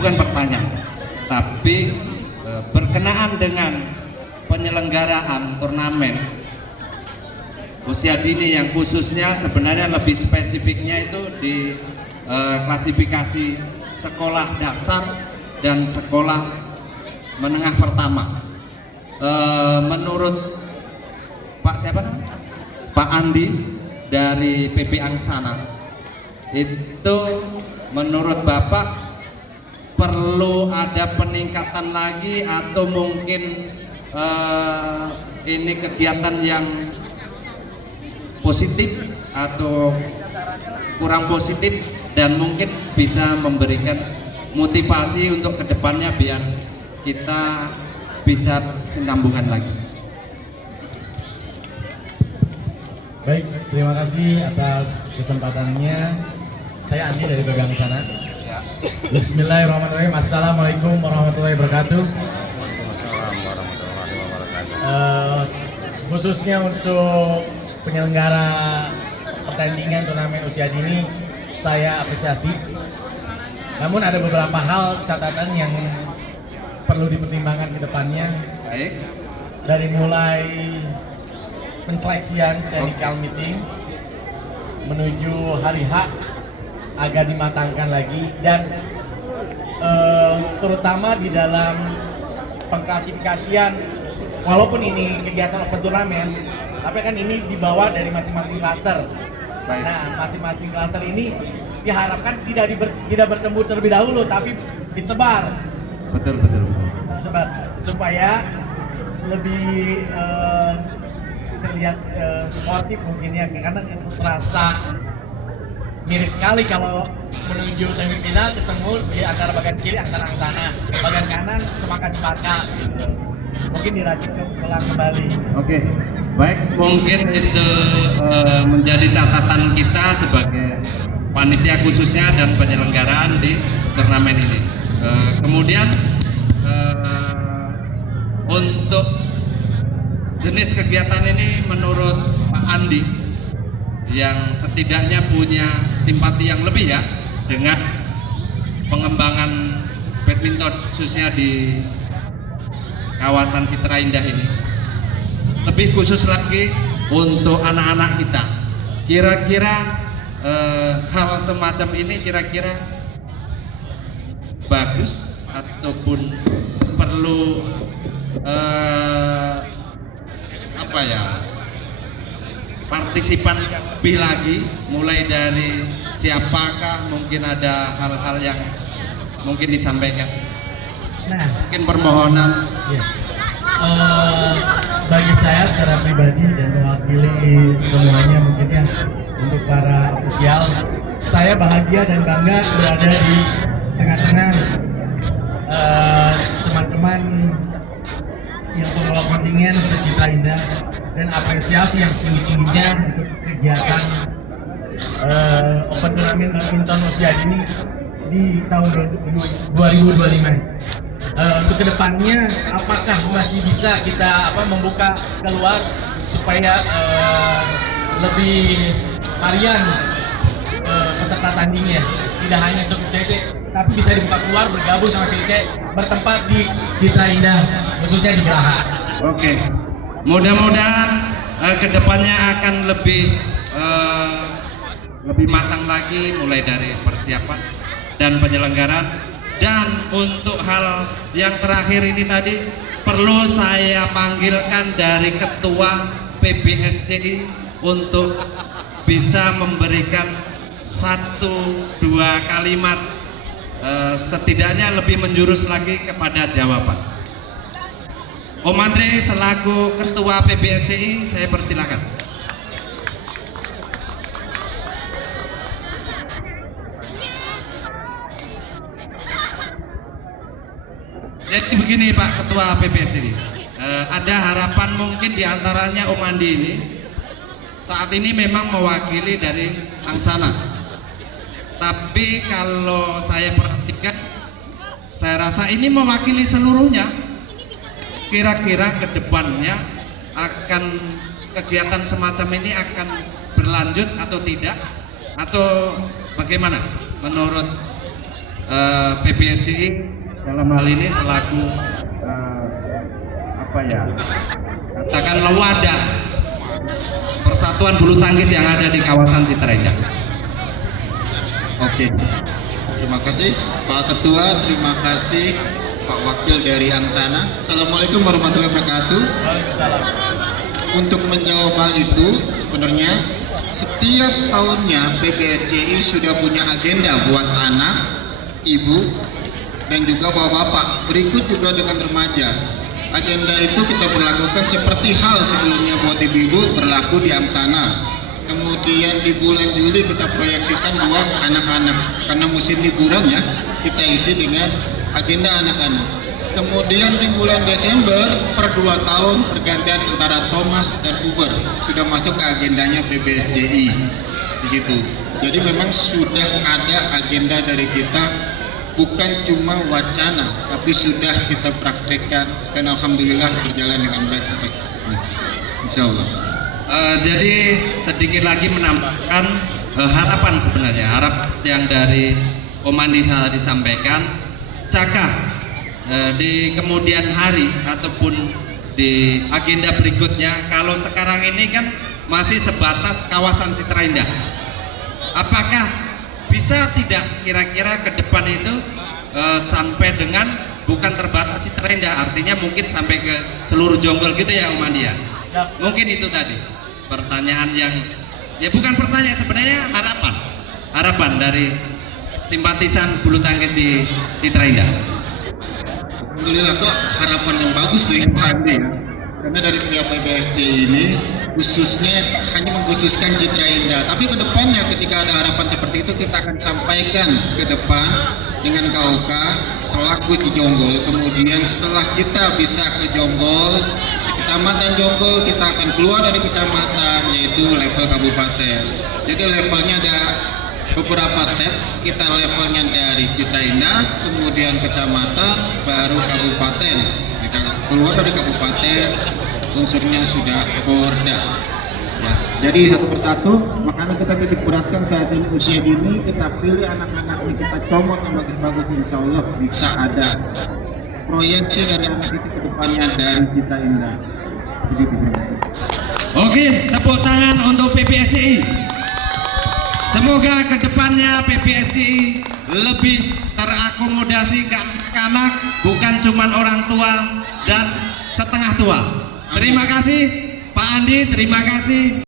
bukan pertanyaan, tapi berkenaan dengan penyelenggaraan turnamen usia dini yang khususnya sebenarnya lebih spesifiknya itu di klasifikasi sekolah dasar dan sekolah menengah pertama. Menurut Pak siapa namanya? Pak Andi dari PP Angsana, itu menurut Bapak perlu ada peningkatan lagi atau mungkin ini kegiatan yang positif atau kurang positif dan mungkin bisa memberikan motivasi untuk kedepannya biar kita bisa sinambungan lagi. Baik, terima kasih atas kesempatannya. Saya Andi dari Pegang Sana. Bismillahirrahmanirrahim. Assalamualaikum warahmatullahi wabarakatuh. Khususnya untuk penyelenggara pertandingan turnamen usia dini, saya apresiasi. Namun ada beberapa hal catatan yang perlu dipertimbangkan ke depannya. Baik. Dari mulai penseleksian technical meeting menuju hari H agar dimatangkan lagi, dan terutama di dalam pengklasifikasian, walaupun ini kegiatan open turnamen, tapi kan ini dibawa dari masing-masing klaster. Nah, masing-masing klaster ini diharapkan tidak bertemu terlebih dahulu, tapi disebar. Betul. Disebar supaya lebih terlihat sportif mungkin ya, karena terasa miris sekali kalau menuju semifinal ketemu di antara bagian kiri Angsana, bagian kanan Cempaka gitu. Mungkin diracik ulang kembali. Oke, baik, mungkin itu menjadi catatan kita sebagai panitia khususnya dan penyelenggaraan di turnamen ini. Kemudian untuk jenis kegiatan ini menurut Pak Andi yang setidaknya punya simpati yang lebih ya dengan pengembangan badminton khususnya di kawasan Citra Indah ini, lebih khusus lagi untuk anak-anak kita. Kira-kira hal semacam ini kira-kira bagus ataupun perlu partisipan lebih lagi, mulai dari siapakah, mungkin ada hal-hal yang mungkin disampaikan. Nah, mungkin permohonan ya. Bagi saya secara pribadi dan mewakili semuanya mungkin ya, untuk para ofisial, saya bahagia dan bangga berada di tengah-tengah teman-teman yang pengelola kontingen Citra Indah, dan apresiasi yang setinggi-tingginya untuk kegiatan open turnamen badminton usia dini di tahun 2025. Untuk kedepannya, apakah masih bisa kita membuka keluar supaya lebih varian peserta tandingnya, tidak hanya satu titik, tapi bisa dibuka keluar, bergabung sama titik, bertempat di Citra Indah, khususnya di Geraha. Oke, mudah-mudahan kedepannya akan lebih matang lagi, mulai dari persiapan dan penyelenggaraan. Dan untuk hal yang terakhir ini tadi, perlu saya panggilkan dari Ketua PBSCI untuk bisa memberikan 1-2 kalimat, setidaknya lebih menjurus lagi kepada jawaban. Om Andre selaku Ketua PBSCI, saya persilakan. Jadi begini Pak Ketua PBSCI, ada harapan mungkin diantaranya Om Andi ini saat ini memang mewakili dari Angsana, tapi kalau saya perhatikan, saya rasa ini mewakili seluruhnya. Kira-kira ke depannya akan kegiatan semacam ini akan berlanjut atau tidak, atau bagaimana menurut PBSCI dalam hal ini selaku apa ya, katakanlah wadah persatuan bulu tangkis yang ada di kawasan Citra Indah. Oke, terima kasih Pak Ketua, terima kasih Pak Wakil dari Angsana. Assalamualaikum warahmatullahi wabarakatuh. Waalaikumsalam. Untuk menjawab hal itu, sebenarnya setiap tahunnya PBSCI sudah punya agenda buat anak, ibu, dan juga bapak-bapak. Berikut juga dengan remaja. Agenda itu kita berlakukan seperti hal sebelumnya buat ibu-ibu berlaku di Angsana. Kemudian di bulan Juli kita proyeksikan buat anak-anak, karena musim liburan ya, kita isi dengan agenda anak-anak. Kemudian di bulan Desember per 2 tahun pergantian antara Thomas dan Uber sudah masuk ke agendanya PBSCI, begitu. Jadi memang sudah ada agenda dari kita, bukan cuma wacana, tapi sudah kita praktekkan dan alhamdulillah berjalan dengan baik sampai insya Allah. Jadi sedikit lagi menambahkan harapan sebenarnya, harap yang dari Om Andi disampaikan, Cakah di kemudian hari ataupun di agenda berikutnya, kalau sekarang ini kan masih sebatas kawasan Citra Indah, apakah bisa tidak kira-kira ke depan itu sampai dengan bukan terbatas Citra Indah, artinya mungkin sampai ke seluruh Jonggol gitu ya Om Andi ya? Mungkin itu tadi pertanyaan yang ya bukan pertanyaan, sebenarnya harapan dari simpatisan bulu tangkis di Citra Indah. Alhamdulillah kok harapan yang bagus dari Pak Andi ya. Karena dari pihak PBSCI ini khususnya hanya mengkhususkan Citra Indah. Tapi ke depannya ketika ada harapan seperti itu kita akan sampaikan ke depan dengan KOK selaku di Jonggol. Kemudian setelah kita bisa ke Jonggol, kecamatan Jonggol, kita akan keluar dari kecamatan yaitu level kabupaten. Jadi levelnya ada beberapa step, kita levelnya dari Citra Indah, kemudian kecamatan, baru kabupaten. Kita keluar dari kabupaten, unsurnya sudah Porda. Ya, jadi satu persatu, makanya kita titik beratkan saat ini usia dini, kita pilih anak-anak ini, kita comot yang bagus-bagus, insya Allah bisa ada proyeksi dari anak itu ke depannya dari Citra Indah. Begitu. Oke, tepuk tangan untuk PBSCI. Semoga kedepannya PBSCI lebih terakomodasi ke anak-anak, bukan cuma orang tua dan setengah tua. Terima kasih Pak Andi, terima kasih.